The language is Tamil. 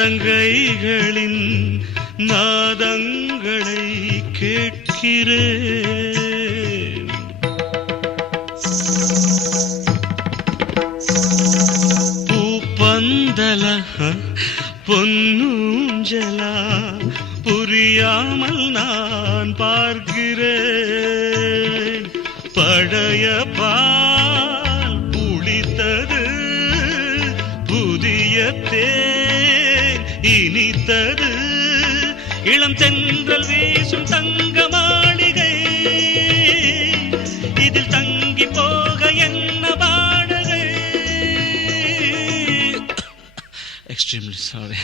சதங்கைகளின் நாதங்களை கேட்கிறேன். பூப்பந்தல பொன்னூஞ்சலா புரியாமல் நான் பார்க்கிறேன். பழைய பால் புளித்தது, புதிய தேன் இனித்தது, இளம் தென்றல் வீசும் தங்க மாளிகை, இதில் தங்கி போக என்ன வாடகை? Extremely sorry.